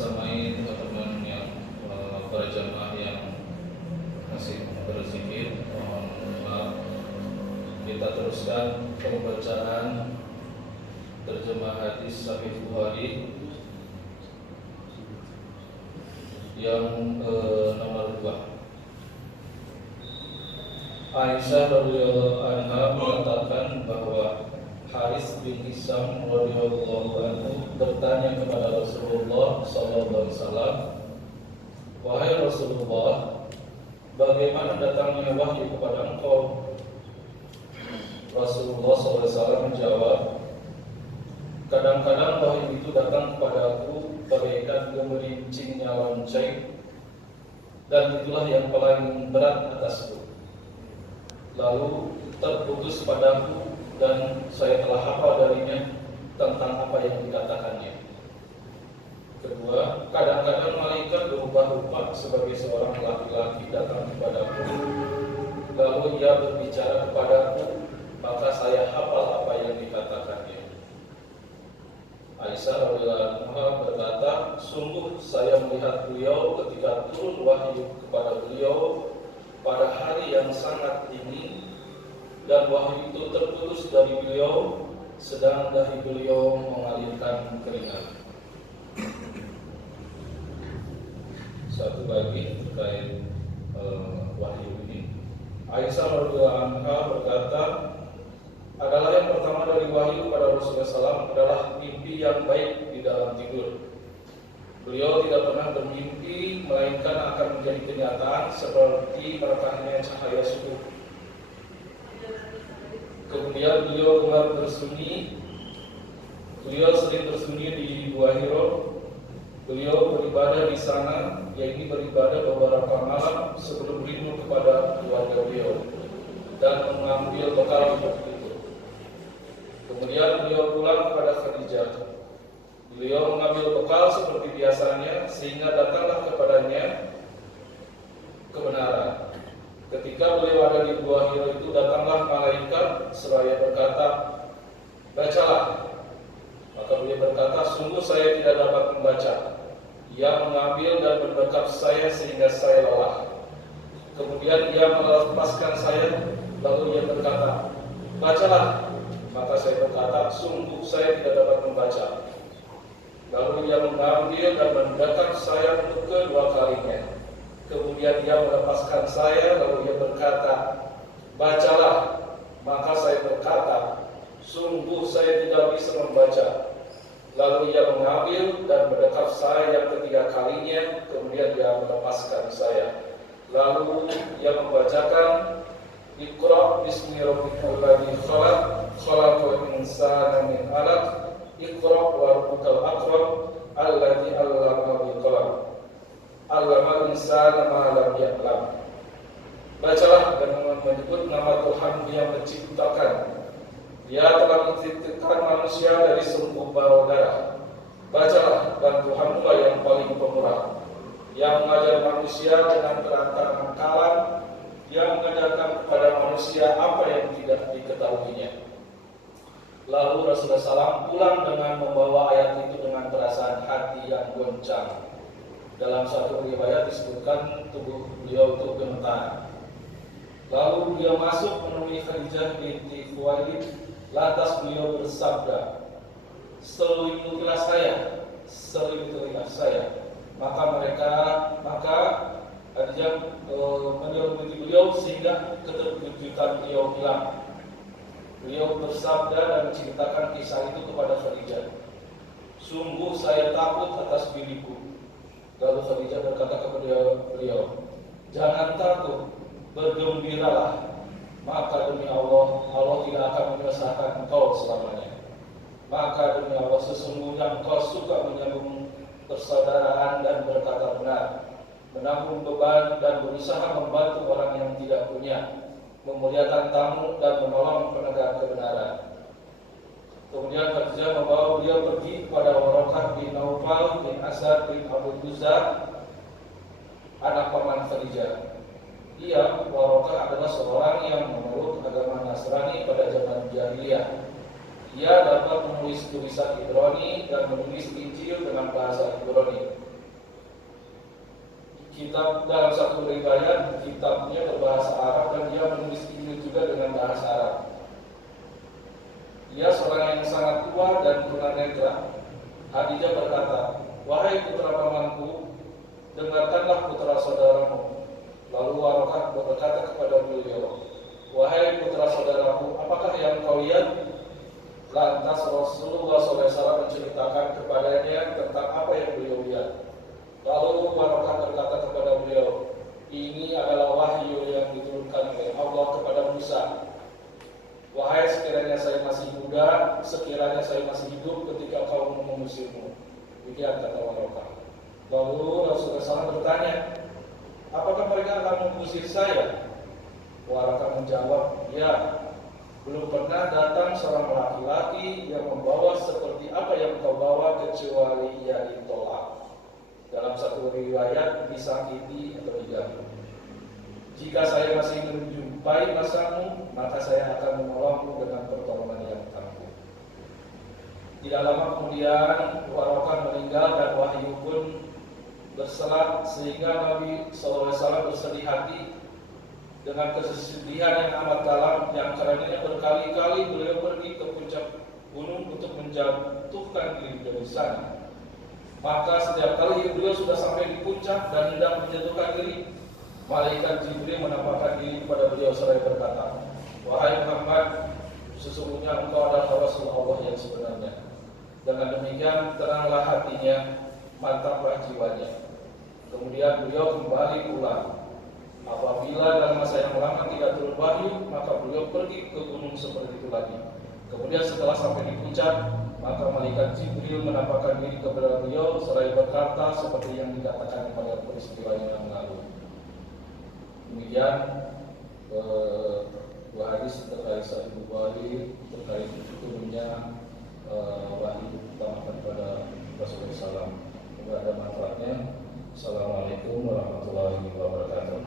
bersamai teman-teman yang berjamaah yang masih berzikir. Mohon maaf. Kita teruskan pembacaan terjemah hadis Sahih Bukhari yang nomor 2. Aisyah radhiyallahu anha mengatakan bahwa Haris bin Hisam radhiyallahu anhu bertanya kepada Rasulullah sallallahu alaihi wasallam, "Wahai Rasulullah, bagaimana datangnya wahyu kepada engkau?" Rasulullah sallallahu alaihi wasallam menjawab, "Kadang-kadang wahyu itu datang kepadaku bagaikan gemerincingnya lonceng, dan itulah yang paling berat atasku. Lalu terputus padaku dan saya telah hafal darinya tentang apa yang dikatakannya." Kedua, kadang-kadang malaikat berubah rupa sebagai seorang laki-laki datang kepadaku, lalu ia berbicara kepadaku, maka saya hafal apa yang dikatakannya. Aisyah radhiyallahu anha berkata, "Sungguh saya melihat beliau ketika turun wahyu kepada beliau pada hari yang sangat dingin, dan wahyu itu terputus dari beliau sedang dahi beliau mengalirkan keringat." Satu lagi terkait wahyu ini. Aisyah radhiyallahu anha berkata, adalah yang pertama dari wahyu pada Rasulullah SAW adalah mimpi yang baik di dalam tidur. Beliau tidak pernah bermimpi, melainkan akan menjadi kenyataan seperti merekahnya cahaya subuh. Kemudian beliau keluar bersunyi. Beliau sering bersunyi di Gua Hiro. Beliau beribadah di sana, yaitu beribadah beberapa malam sebelum rindu kepada keluarga beliau dan mengambil bekal untuk itu. Kemudian beliau pulang kepada Khadijah. Beliau mengambil bekal seperti biasanya, sehingga datanglah kepadanya kebenaran. Ketika beliau ada di Gua Hiro itu, datanglah malaikat seraya berkata, "Bacalah." Maka beliau berkata, "Sungguh saya tidak dapat membaca." Ia mengambil dan mendekap saya sehingga saya lelah. Kemudian ia melepaskan saya, lalu ia berkata, "Bacalah." Maka saya berkata, "Sungguh saya tidak dapat membaca." Lalu ia mengambil dan mendekap saya untuk kedua kalinya. Kemudian ia melepaskan saya, lalu ia berkata, "Bacalah." Maka saya berkata, "Sungguh saya tidak bisa membaca." Lalu ia mengambil dan mendekap saya yang ketiga kalinya. Kemudian ia melepaskan saya. Lalu ia membacakan, "Iqra bismi rabbikal ladzi khalaq, khalaqal insana min 'alaq, Iqra wa rabbukal akram, alladzi 'allama bil qalam, 'allamal insana ma lam ya'lam." Bacalah dengan menyebut nama Tuhan yang menciptakan. Dia telah menciptakan manusia dari sumbu darah. Bacalah, dan Tuhanlah yang paling pemurah, yang mengajar manusia dengan perantaraan kalam, yang mengajarkan kepada manusia apa yang tidak diketahuinya. Lalu Rasulullah SAW pulang dengan membawa ayat itu dengan perasaan hati yang goncang. Dalam satu riwayat disebutkan tubuh beliau itu gemetar. Lalu beliau masuk menemui Khadijah binti Khuwailid. Lantas beliau bersabda, selingkuhilah saya. Maka Khadijah menyelimuti beliau sehingga keterkejutan beliau hilang. Beliau bersabda dan menceritakan kisah itu kepada Khadijah, "Sungguh saya takut atas diriku." Lalu Khadijah berkata kepada beliau, "Jangan takut, bergembiralah. Maka demi Allah, Allah tidak akan menyusahkan engkau selamanya. Maka demi Allah, sesungguhnya engkau suka menyambung persaudaraan dan berkata benar, menanggung beban dan berusaha membantu orang yang tidak punya, memuliakan tamu dan menolong penegak kebenaran." Kemudian Khadijah membawa beliau pergi kepada Waraqah bin Naufal bin Asad bin Abu Duza, anak paman Khadijah. Ia, Waraqah, adalah seorang yang memeluk agama Nasrani pada zaman jahiliyah. Ia dapat menulis tulisan Ibrani dan menulis Injil dengan bahasa Ibrani. Kitab dalam satu riwayat, kitabnya berbahasa Arab dan dia menulis Injil juga dengan bahasa Arab. Dia seorang yang sangat tua dan tunanetra. Khadijah berkata, "Wahai putra pamanku, dengarkanlah putra saudaramu." Lalu Warokah berkata kepada beliau, "Wahai putra saudaraku, apakah yang kau lihat?" Lantas Rasulullah SAW menceritakan kepadanya tentang apa yang beliau lihat. Lalu Warokah berkata kepada beliau, "Ini adalah wahyu yang diturunkan oleh Allah kepada Musa. Wahai, sekiranya saya masih muda, sekiranya saya masih hidup ketika kau mengusirmu." Demikian kata Warokah. Lalu Rasulullah SAW bertanya, "Apakah mereka akan mengusir saya?" Warokah menjawab, "Ya, belum pernah datang seorang laki-laki yang membawa seperti apa yang kau bawa kecuali ia ditolak." Dalam satu riwayat disakiti atau diganggu. "Jika saya masih menjumpai masamu, maka saya akan menolongmu dengan pertolongan yang tangguh." Tidak lama kemudian Warokah meninggal dan wahyu pun berselat sehingga Nabi SAW bersedih hati dengan kesedihan yang amat dalam, yang karenanya berkali-kali beliau pergi ke puncak gunung untuk menjatuhkan diri dari sana. Maka setiap kali beliau sudah sampai di puncak dan hendak menjatuhkan diri, malaikat Jibril menampakkan diri kepada beliau seraya berkata, "Wahai Muhammad, sesungguhnya engkau adalah Rasul Allah yang sebenarnya." Dengan demikian tenanglah hatinya, mantaplah jiwanya. Kemudian beliau kembali pulang. Apabila dalam masa yang lama tidak turun wahyu, maka beliau pergi ke gunung seperti itu lagi. Kemudian setelah sampai di puncak, maka malaikat Jibril menampakkan diri kepada beliau seraya berkata seperti yang dikatakan pada peristiwa yang lalu. Demikian dua hadis terkait Sahih Bukhari terkait turunnya wahyu utamakan pada Rasulullah SAW. Semoga ada manfaatnya. Assalamualaikum warahmatullahi wabarakatuh.